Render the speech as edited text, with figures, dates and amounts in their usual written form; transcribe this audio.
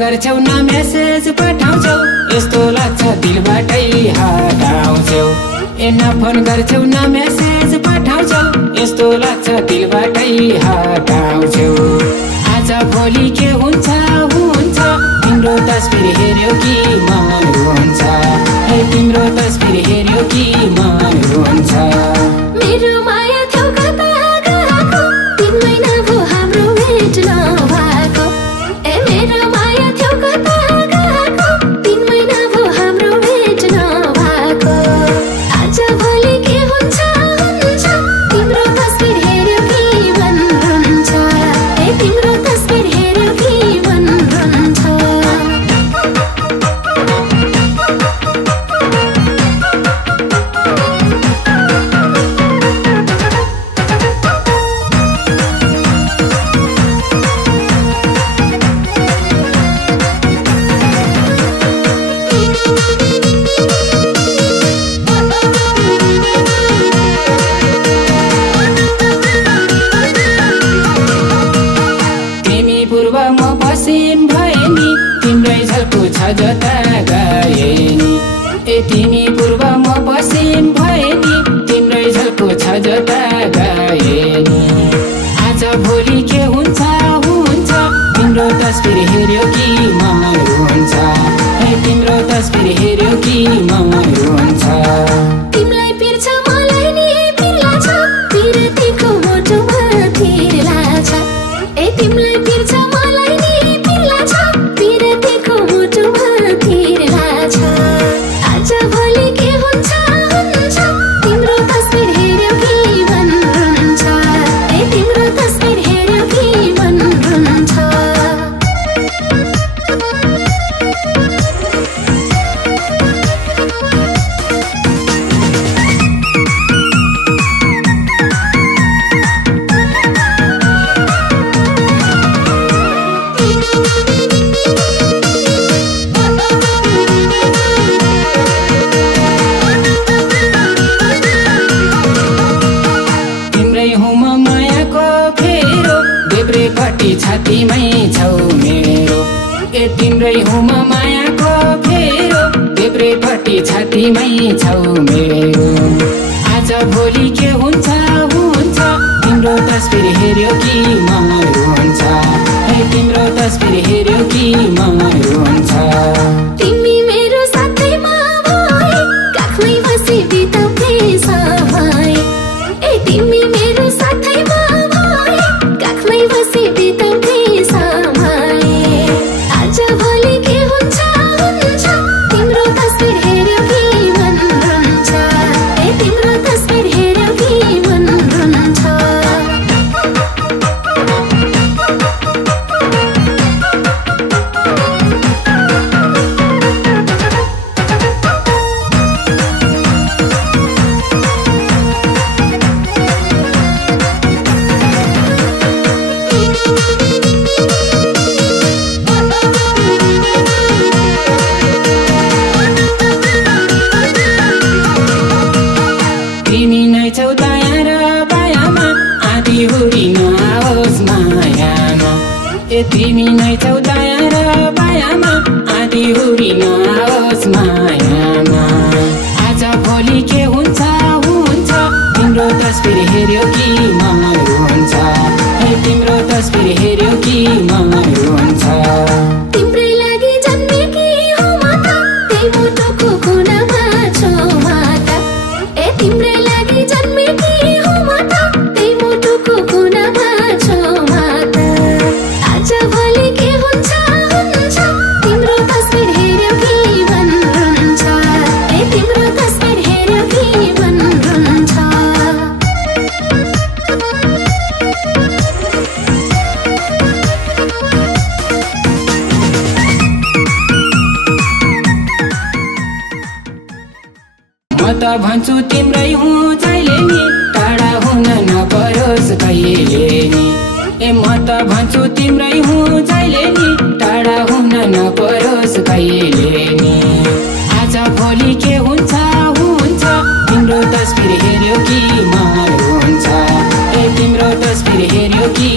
गर्छौ न मेसेज पठाउँछौ यस्तो लाग्छ दिलबाटै हटाउँछौ ए न फोन गर्छौ न मेसेज पठाउँछौ यस्तो लाग्छ दिलबाटै हटाउँछौ आज भोलि के हुन्छ हुन्छ तिम्रो तस्बिर हेर्यो कि मन रुन्छ ए तिम्रो तस्बिर हेर्यो कि मन रुन्छ मेरो माया थियो कता गएको 3 महिना भो हाम्रो भेट नभएको ए मेरो माया थियो कता गएको 3 महिना भो हाम्रो भेट नभएको आज भोलि के हुन्छ हुन्छ तिम्रो तस्बिर हेर्यो कि मन रुन्छ ए तिम्रो तस्बिर हेर्यो कि मन रुन्छ जता गए नि ए तिमी पूर्व म पश्चिम भए नि तिम्रै झल्को छ जता गए नि आज भोलि के हुन्छ हुन्छ तिम्रो तस्बिर हेर्यो कि मन रुन्छ ए तिम्रो तस्बिर हेर्यो कि मन रुन्छ तिमीलाई पिर्छ मलाई नि पिर्ला छ पिरतीको मोटोमा थिर्ला छ ए तिमीलाई पिर्छ मलाई नि पिर्ला छ पिरतीको मोटोमा थिर्ला छ आज भोलि के हुन्छ हुन्छ तिम्रो तस्बिर हेर्यो कि मन रुन्छ ए तिम्रो तस्बिर हेर्यो कि मन रुन्छ छातीमै छौ मेरो ए तिम्रै हुम मायाको फेरो देब्रेपट्टि छातीमै छौ मेरो आज भोलि के हुन्छ हुन्छ तिम्रो तस्बिर हेर्यो कि मन रुन्छ ए तिम्रो तस्बिर हेर्यो कि मन रुन्छ तिमी मेरो साथैमा भए काखमै बसी बिताउँथे समय ए तिमी मेरो साथैमा भए काखमै बसी बिताउँथे समय आज भोलि के हुन्छ हुन्छ तिम्रो तस्बिर हेर्यो कि मन रुन्छ ए तिम्रो तस्बिर हेर्यो कि मन रुन्छ तिमी नै छौ दायाँ र बायाँमा आधी हुरी नआओस् मायामा ए तिमी नै छौ दायाँ र बायाँमा आधी हुरी नआओस् मायामा आज भोलि के हुन्छ हुन्छ तिम्रो तस्बिर हेर्यो कि मन रुन्छ ए तिम्रो तस्बिर हेर्यो कि मन रुन्छ तिम्रै लागि जन्मेकी हो म त त्यही मुटुको कुनामा छु म त ए तिम्रै लागि जन्मेकी हो म त त्यही मुटुको कुनामा छु म त आज भोलि के हुन्छ हुन्छ तिम्रो तस्बिर हेर्यो कि मन रुन्छ ए तिम्रो तस्बिर हेर्यो कि मन रुन्छ त भन्छु तिम्रै हुँ जहिले नि टाढा हुन नपरोस् कहिले नि ए म त भन्छु तिम्रै हुँ जहिले नि टाढा हुन नपरोस् कहिले नि आज भोलि के हुन्छ हुन्छ तिम्रो तस्बिर हेर्यो कि मर हुन्छ ए तिम्रो तस्बिर हेर्यो कि